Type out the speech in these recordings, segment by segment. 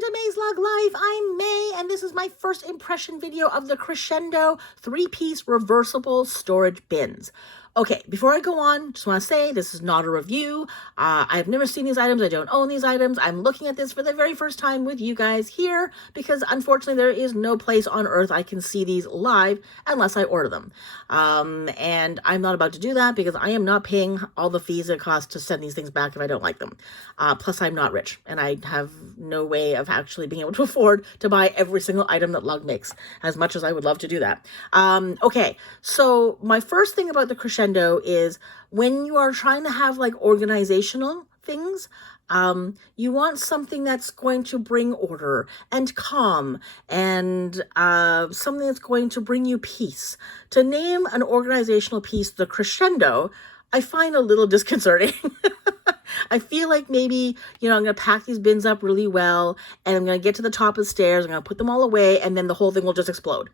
Welcome to MaysLugLife. I'm May, and this is my first impression video of the Crescendo 3-piece reversible storage bins. Okay, before I go on, just want to say this is not a review. I've never seen these items. I don't own these items. I'm looking at this for the very first time with you guys here because unfortunately there is no place on earth I can see these live unless I order them. And I'm not about to do that because I am not paying all the fees it costs to send these things back if I don't like them. Plus I'm not rich and I have no way of actually being able to afford to buy every single item that Lug makes, as much as I would love to do that. Okay, so my first thing about the Crescendo is when you are trying to have like organizational things, you want something that's going to bring order and calm and something that's going to bring you peace. To name an organizational piece the Crescendo, I find a little disconcerting. I feel like maybe, I'm going to pack these bins up really well and I'm going to get to the top of the stairs, I'm going to put them all away, and then the whole thing will just explode.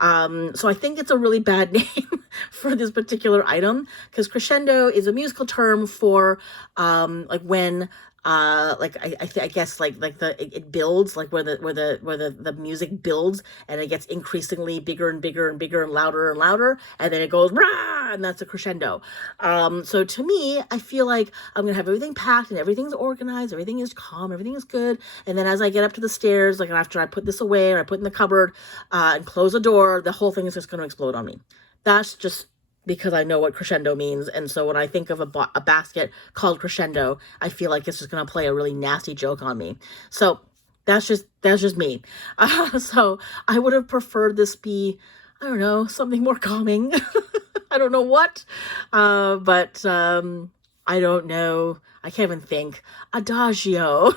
So I think it's a really bad name for this particular item because Crescendo is a musical term for like when I guess it builds, like where the music builds and it gets increasingly bigger and bigger and bigger and louder and then it goes rah, and that's a crescendo. So to me, I feel like I'm gonna have everything packed and everything's organized, everything is calm, everything is good, and then as I get up to the stairs, like after I put this away or I put it in the cupboard and close the door, the whole thing is just gonna explode on me. That's just because I know what crescendo means, and so when I think of a basket called Crescendo, I feel like it's just going to play a really nasty joke on me. So that's just me. So I would have preferred this be, I don't know, something more calming. I don't know what, but I don't know. I can't even think. Adagio.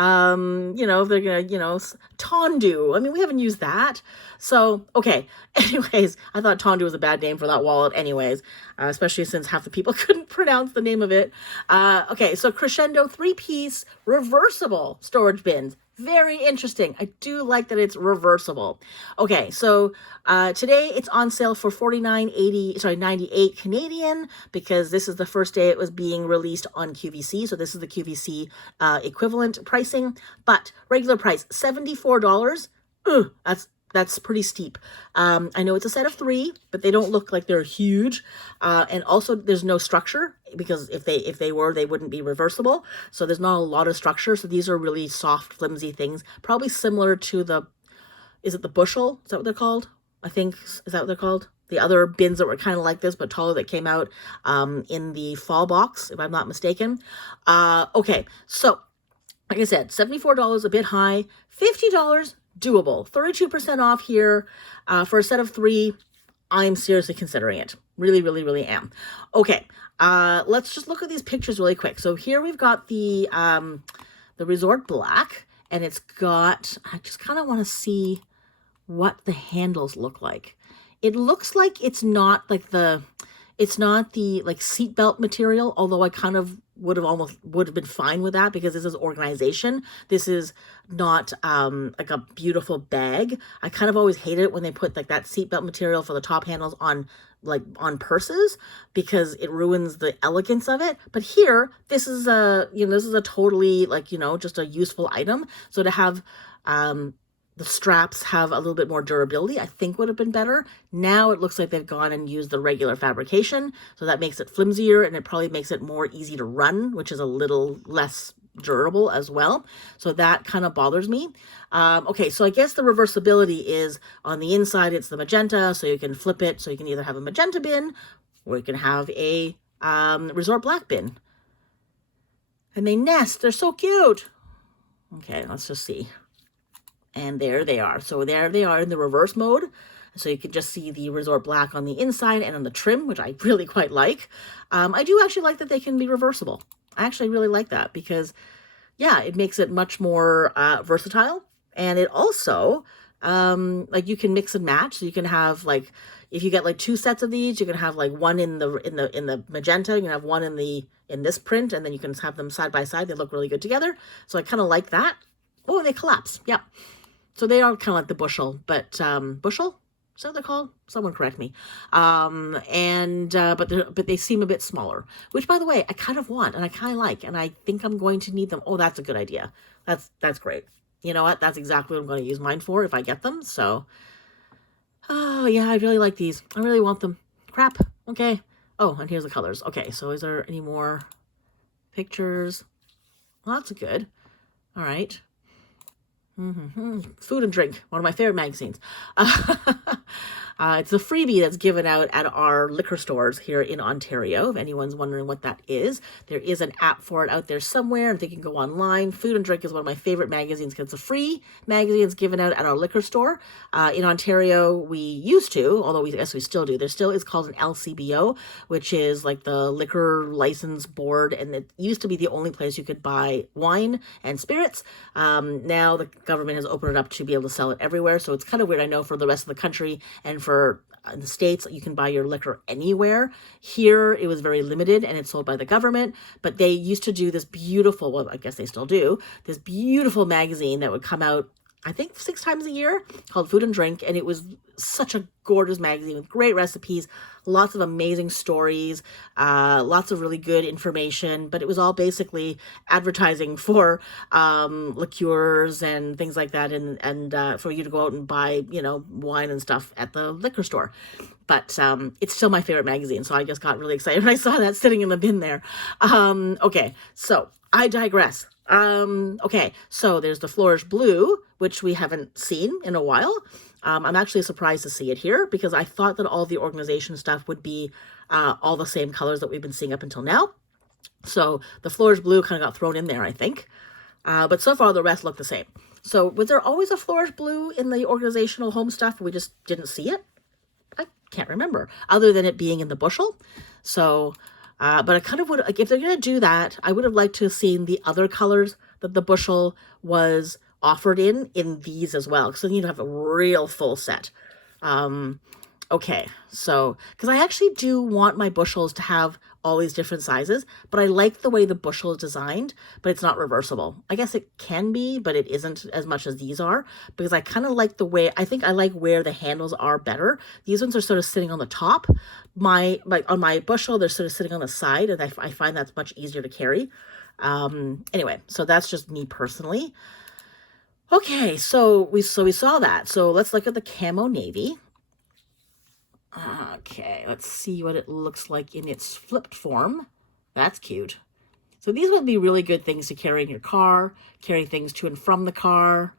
If they're gonna, Tondu. I mean, we haven't used that. So, okay. Anyways, I thought Tondu was a bad name for that wallet anyways, especially since half the people couldn't pronounce the name of it. Okay, so Crescendo 3-piece reversible storage bins. Very interesting. I do like that it's reversible. Okay, so today it's on sale for $98 Canadian because this is the first day it was being released on QVC. So this is the QVC equivalent pricing, but regular price $74. That's pretty steep. I know it's a set of 3, but they don't look like they're huge. And also there's no structure because if they were, they wouldn't be reversible. So there's not a lot of structure. So these are really soft, flimsy things, probably similar to is it the bushel? Is that what they're called? I think, is that what they're called? The other bins that were kind of like this, but taller, that came out in the fall box, if I'm not mistaken. Okay, so like I said, $74, a bit high, $50, doable, 32% off here for a set of 3. I'm seriously considering it. Really, really, really am. Okay, let's just look at these pictures really quick. So here we've got the Resort Black, and it's got, I just kind of want to see what the handles look like. It looks like it's not like it's not the like seatbelt material, although I kind of would have been fine with that because this is organization. This is not like a beautiful bag. I kind of always hated it when they put like that seatbelt material for the top handles on purses because it ruins the elegance of it. But here, this is a totally just a useful item. So to have the straps have a little bit more durability, I think would have been better. Now it looks like they've gone and used the regular fabrication, so that makes it flimsier and it probably makes it more easy to run, which is a little less durable as well. So that kind of bothers me. Okay, so I guess the reversibility is on the inside, it's the magenta, so you can flip it, so you can either have a magenta bin or you can have a Resort Black bin. And they nest, they're so cute. Okay, let's just see. And there they are. So there they are in the reverse mode. So you can just see the Resort Black on the inside and on the trim, which I really quite like. I do actually like that they can be reversible. I actually really like that because, yeah, it makes it much more versatile. And it also, you can mix and match. So you can have if you get 2 sets of these, you can have one in the magenta, you can have one in this print, and then you can have them side by side. They look really good together. So I kind of like that. Oh, they collapse. Yeah. So they are kind of like the bushel, but bushel? Is that what they're called? Someone correct me. But they seem a bit smaller, which, by the way, I kind of want and I kind of like, and I think I'm going to need them. Oh, that's a good idea. That's great. You know what? That's exactly what I'm going to use mine for if I get them. So, oh yeah, I really like these. I really want them. Crap. Okay. Oh, and here's the colors. Okay, so is there any more pictures? Well, that's good. All right. Food and Drink, one of my favorite magazines. It's a freebie that's given out at our liquor stores here in Ontario. If anyone's wondering what that is, there is an app for it out there somewhere, and they can go online. Food and Drink is one of my favorite magazines because it's a free magazine. It's given out at our liquor store. In Ontario, we used to, although I guess we still do, there still is called an LCBO, which is like the Liquor License Board, and it used to be the only place you could buy wine and spirits. Now the government has opened it up to be able to sell it everywhere, so it's kind of weird. I know for the rest of the country and for the States, you can buy your liquor anywhere. Here, it was very limited and it's sold by the government, but they used to do this beautiful, well, I guess they still do, this beautiful magazine that would come out, I think 6 times a year, called Food and Drink, and it was such a gorgeous magazine with great recipes, lots of amazing stories, lots of really good information, but it was all basically advertising for liqueurs and things like that, and for you to go out and buy, you know, wine and stuff at the liquor store. But it's still my favorite magazine, so I just got really excited when I saw that sitting in the bin there. Okay, so I digress. Okay, so there's the Flourish Blue, which we haven't seen in a while. I'm actually surprised to see it here because I thought that all the organization stuff would be all the same colors that we've been seeing up until now. So the Flourish Blue kind of got thrown in there, I think. But so far the rest look the same. So was there always a Flourish Blue in the organizational home stuff? We just didn't see it? I can't remember, other than it being in the bushel. So... but I kind of would, like, if they're going to do that, I would have liked to have seen the other colors that the bushel was offered in these as well. So then you'd have a real full set. Okay, so, because I actually do want my bushels to have all these different sizes, but I like the way the bushel is designed, but it's not reversible. I guess it can be, but it isn't as much as these are, because I kind of like the way, I think I like where the handles are better. These ones are sort of sitting on the top. On my bushel, they're sort of sitting on the side, and I find that's much easier to carry. Anyway, so that's just me personally. Okay, so we saw that. So let's look at the camo navy. Okay, let's see what it looks like in its flipped form. That's cute. So these would be really good things to carry in your car, carry things to and from the car.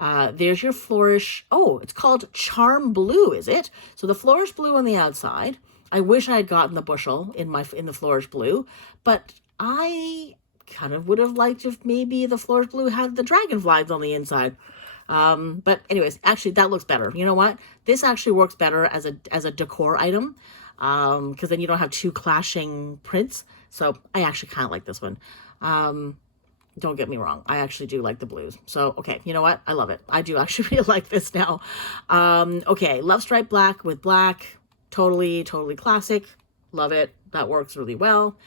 There's your Flourish. Oh, it's called Charm Blue, is it? So the Flourish Blue on the outside. I wish I had gotten the bushel in the Flourish Blue, but I kind of would have liked if maybe the Flourish Blue had the dragonflies on the inside. But anyways, actually that looks better. You know what? This actually works better as a decor item, because then you don't have two clashing prints. So I actually kind of like this one. Don't get me wrong. I actually do like the blues. So, okay, you know what? I love it. I do actually really like this now. Okay, Love Stripe Black with black. Totally classic. Love it. That works really well.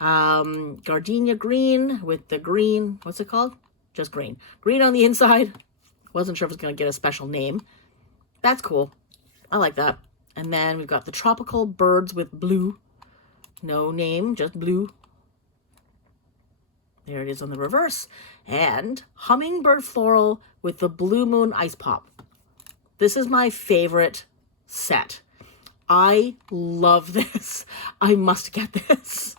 Gardenia Green with the green. What's it called? Just green. Green on the inside. Wasn't sure if it was going to get a special name. That's cool. I like that. And then we've got the Tropical Birds with blue. No name, just blue. There it is on the reverse. And Hummingbird Floral with the Blue Moon Ice Pop. This is my favorite set. I love this. I must get this.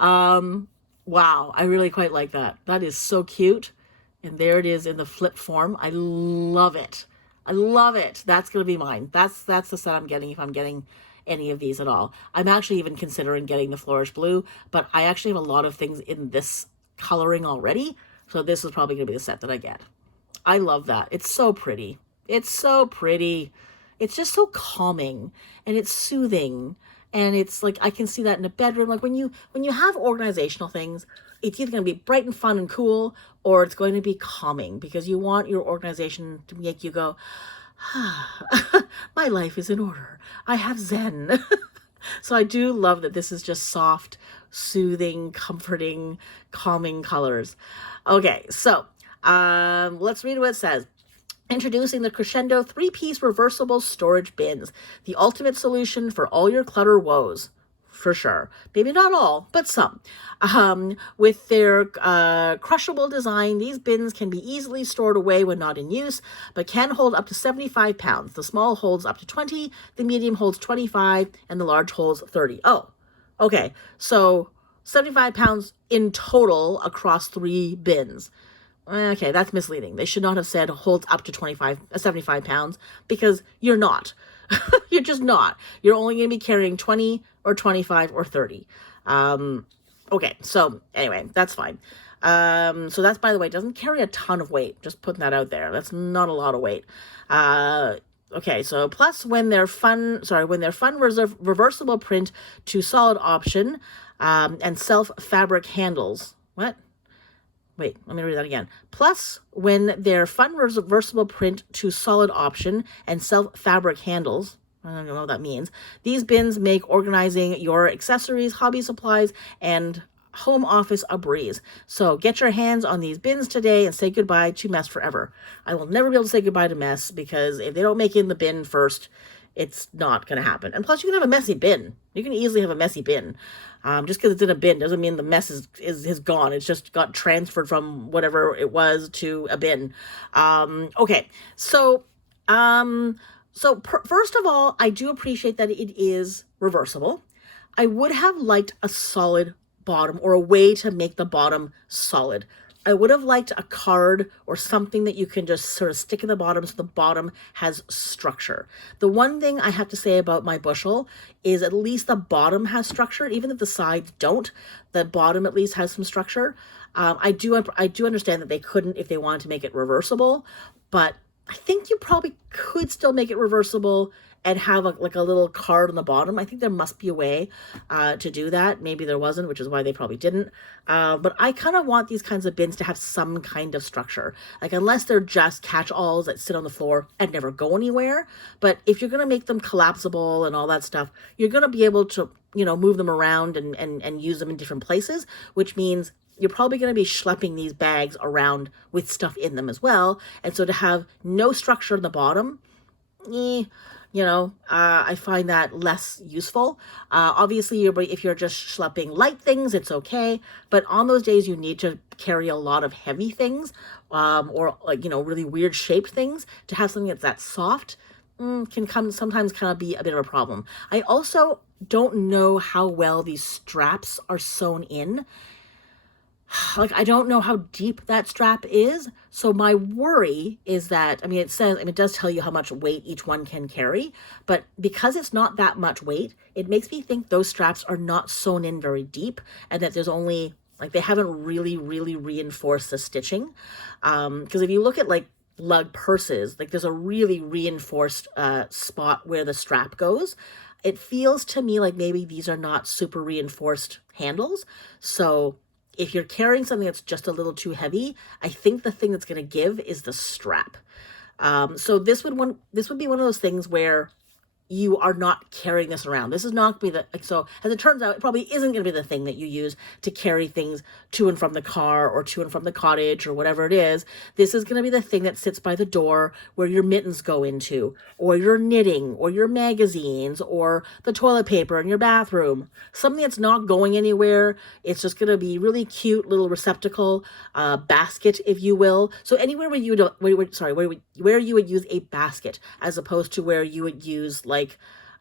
Wow, I really quite like that. That is so cute. And there it is in the flip form. I love it. I love it. That's going to be mine. That's the set I'm getting if I'm getting any of these at all. I'm actually even considering getting the Flourish Blue, but I actually have a lot of things in this coloring already. So this is probably going to be the set that I get. I love that. It's so pretty. It's so pretty. It's just so calming and it's soothing. And it's like, I can see that in a bedroom. Like when you have organizational things, it's either going to be bright and fun and cool, or it's going to be calming because you want your organization to make you go, ah, my life is in order. I have Zen. So I do love that this is just soft, soothing, comforting, calming colors. Okay, so let's read what it says. Introducing the Crescendo 3-piece reversible storage bins, the ultimate solution for all your clutter woes. For sure. Maybe not all, but some. With their crushable design, these bins can be easily stored away when not in use, but can hold up to 75 pounds. The small holds up to 20, the medium holds 25, and the large holds 30. Oh, okay. So 75 pounds in total across 3 bins. Okay, that's misleading. They should not have said holds up to 75 pounds, because you're not. You're just not. You're only going to be carrying 20 or 25 or 30. Okay, so anyway, that's fine. So that's, by the way, doesn't carry a ton of weight. Just putting that out there. That's not a lot of weight. Okay, so plus when they're reversible print to solid option, and self-fabric handles. What? Wait, let me read that again. Plus, when their fun reversible print to solid option and self-fabric handles, I don't know what that means, these bins make organizing your accessories, hobby supplies, and home office a breeze. So get your hands on these bins today and say goodbye to mess forever. I will never be able to say goodbye to mess, because if they don't make it in the bin first, it's not going to happen. And plus, you can have a messy bin. You can easily have a messy bin. Just because it's in a bin doesn't mean the mess is gone. It's just got transferred from whatever it was to a bin. Okay, so first of all, I do appreciate that it is reversible. I would have liked a solid bottom, or a way to make the bottom solid. I would have liked a card or something that you can just sort of stick in the bottom so the bottom has structure. The one thing I have to say about my bushel is at least the bottom has structure. Even if the sides don't, the bottom at least has some structure. I do understand that they couldn't if they wanted to make it reversible, but I think you probably could still make it reversible and have a little card on the bottom. I think there must be a way to do that. Maybe there wasn't, which is why they probably didn't. But I kind of want these kinds of bins to have some kind of structure. Like, unless they're just catch-alls that sit on the floor and never go anywhere. But if you're going to make them collapsible and all that stuff, you're going to be able to, move them around and use them in different places, which means you're probably going to be schlepping these bags around with stuff in them as well. And so to have no structure on the bottom, I find that less useful. Obviously, if you're just schlepping light things, it's okay. But on those days, you need to carry a lot of heavy things, or really weird shaped things. To have something that's that soft can sometimes kind of be a bit of a problem. I also don't know how well these straps are sewn in. I don't know how deep that strap is. So my worry is that, it does tell you how much weight each one can carry, but because it's not that much weight, it makes me think those straps are not sewn in very deep, and that there's only, they haven't really, really reinforced the stitching. Because if you look at lug purses, there's a really reinforced spot where the strap goes. It feels to me like maybe these are not super reinforced handles. So if you're carrying something that's just a little too heavy, I think the thing that's going to give is the strap. So this would be one of those things where you are not carrying this around. This is not going to be so as it turns out, it probably isn't going to be the thing that you use to carry things to and from the car or to and from the cottage or whatever it is. This is going to be the thing that sits by the door where your mittens go into, or your knitting, or your magazines, or the toilet paper in your bathroom. Something that's not going anywhere. It's just going to be really cute little receptacle, basket, if you will. So anywhere where you would use a basket, as opposed to where you would use like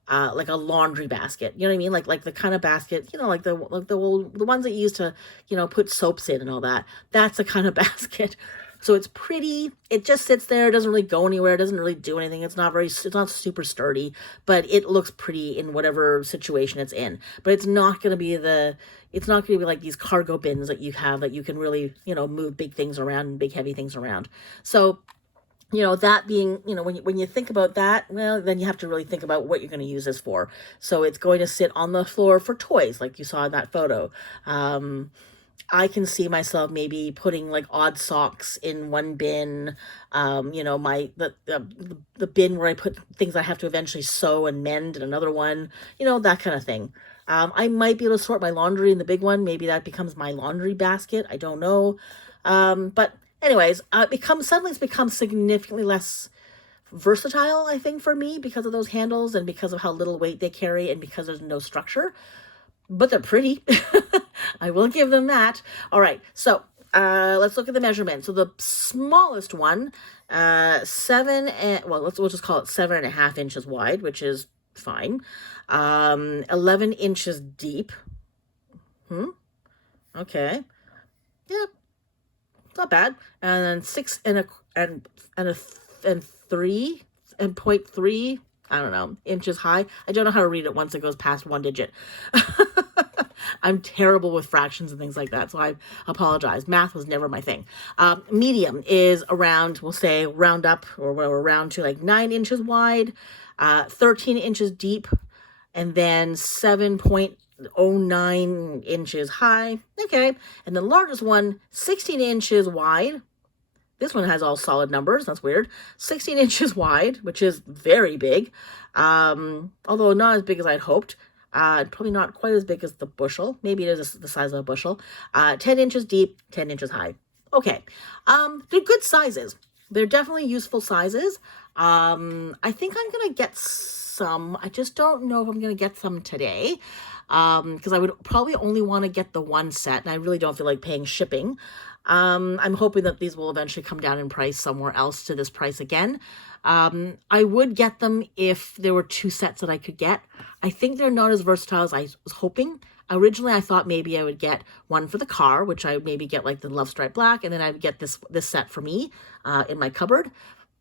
a laundry basket, you know what I mean? Like the kind of basket, like the ones that you use to, put soaps in and all that. That's the kind of basket. So it's pretty, it just sits there. It doesn't really go anywhere. It doesn't really do anything. It's not super sturdy, but it looks pretty in whatever situation it's in. But it's not going to be like these cargo bins that you have that you can really, move big things around and big heavy things around. So that being, when you think about that, well, then you have to really think about what you're going to use this for. So it's going to sit on the floor for toys, like you saw in that photo. I can see myself maybe putting odd socks in one bin, the bin where I put things I have to eventually sew and mend in another one, that kind of thing. I might be able to sort my laundry in the big one. Maybe that becomes my laundry basket. I don't know. But anyways, it's become significantly less versatile, I think, for me because of those handles and because of how little weight they carry and because there's no structure. But they're pretty. I will give them that. All right, so let's look at the measurement. So the smallest one, we'll just call it 7.5 inches wide, which is fine. 11 inches deep. Okay. Yeah, it's not bad. And then 0.3, I don't know, inches high. I don't know how to read it once it goes past one digit. I'm terrible with fractions and things like that, so I apologize. Math was never my thing. Medium is around, we'll say round up, or round to like 9 inches wide, 13 inches deep, and then 7.09 inches high. Okay, and the largest one, 16 inches wide. This one has all solid numbers. That's weird. 16 inches wide, which is very big, although not as big as I'd hoped. Probably not quite as big as the bushel. Maybe it is the size of a bushel. 10 inches deep, 10 inches high. Okay. They're good sizes. They're definitely useful sizes. I think I'm going to get some. I just don't know if I'm going to get some today. Because I would probably only want to get the one set, and I really don't feel like paying shipping. I'm hoping that these will eventually come down in price somewhere else to this price again. I would get them if there were 2 sets that I could get. I think they're not as versatile as I was hoping. Originally, I thought maybe I would get one for the car, which I would maybe get like the Love Stripe Black, and then I would get this set for me in my cupboard.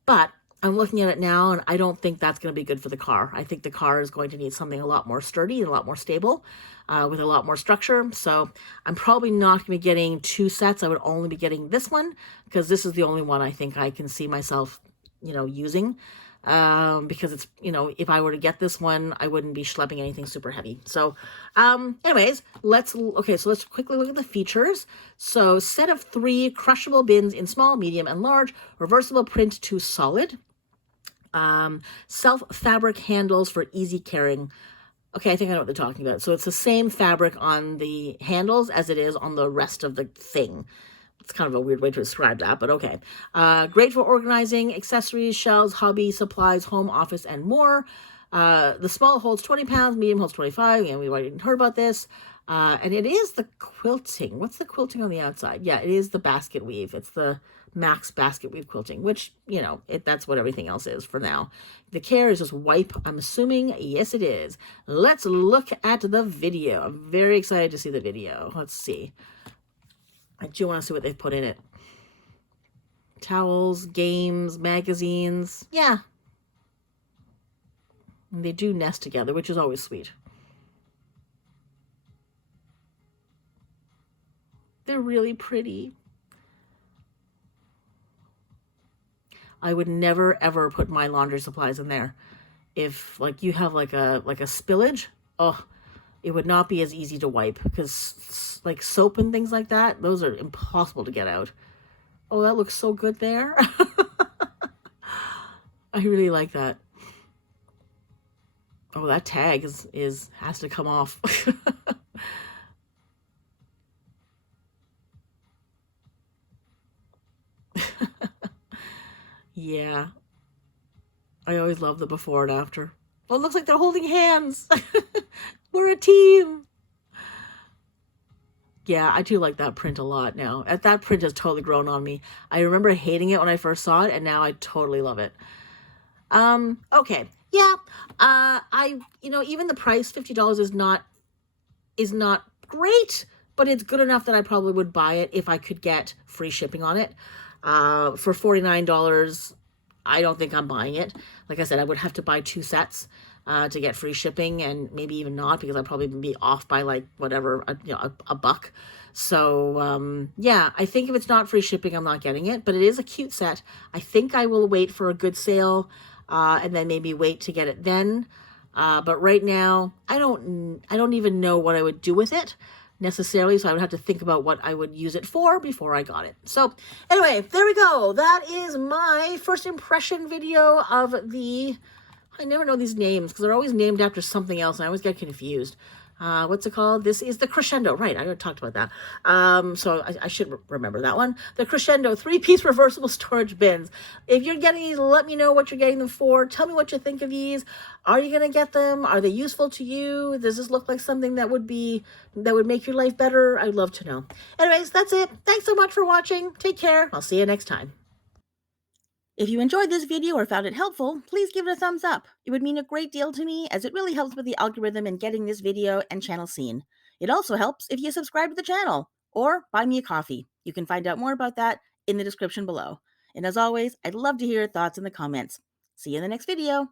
But I'm looking at it now, and I don't think that's going to be good for the car. I think the car is going to need something a lot more sturdy and a lot more stable, with a lot more structure. So I'm probably not going to be getting 2 sets. I would only be getting this one, because this is the only one I think I can see myself, using. Because it's, if I were to get this one, I wouldn't be schlepping anything super heavy. So, anyways, let's quickly look at the features. So, set of 3 crushable bins in small, medium, and large, reversible print to solid. Self fabric handles for easy carrying. Okay, I think I know what they're talking about. So it's the same fabric on the handles as it is on the rest of the thing. It's kind of a weird way to describe that, but okay. Great for organizing accessories, shelves, hobby, supplies, home, office, and more. The small holds 20 pounds, medium holds 25. And we've already heard about this. And it is the quilting. What's the quilting on the outside? Yeah, it is the basket weave. It's the Max basket weave quilting, which, that's what everything else is for now. The care is just wipe, I'm assuming. Yes, it is. Let's look at the video. I'm very excited to see the video. Let's see. I do want to see what they've put in it. Towels, games, magazines. Yeah. And they do nest together, which is always sweet. They're really pretty. I would never ever put my laundry supplies in there. If you have like a spillage, it would not be as easy to wipe, because like soap and things like that, those are impossible to get out. Oh, that looks so good there. I really like that. Oh, that tag has to come off. Yeah. I always love the before and after. Oh, it looks like they're holding hands. We're a team. Yeah, I do like that print a lot now. That print has totally grown on me. I remember hating it when I first saw it, and now I totally love it. Okay. Yeah. Even the price, $50 is not great, but it's good enough that I probably would buy it if I could get free shipping on it. For $49, I don't think I'm buying it. Like I said, I would have to buy 2 sets to get free shipping, and maybe even not, because I'd probably be off by like whatever, a buck. So yeah, I think if it's not free shipping, I'm not getting it. But it is a cute set. I think I will wait for a good sale, and then maybe wait to get it then. But right now, I don't even know what I would do with it necessarily, so I would have to think about what I would use it for before I got it. So anyway, there we go. That is my first impression video of I never know these names because they're always named after something else, and I always get confused. What's it called? This is the Crescendo, right? I already talked about that. So I should remember that one. The Crescendo 3-piece reversible storage bins. If you're getting these, let me know what you're getting them for. Tell me what you think of these. Are you gonna get them? Are they useful to you? Does this look like something that would make your life better? I'd love to know. Anyways, that's it. Thanks so much for watching. Take care. I'll see you next time. If you enjoyed this video or found it helpful, please give it a thumbs up. It would mean a great deal to me, as it really helps with the algorithm in getting this video and channel seen. It also helps if you subscribe to the channel or buy me a coffee. You can find out more about that in the description below. And as always, I'd love to hear your thoughts in the comments. See you in the next video.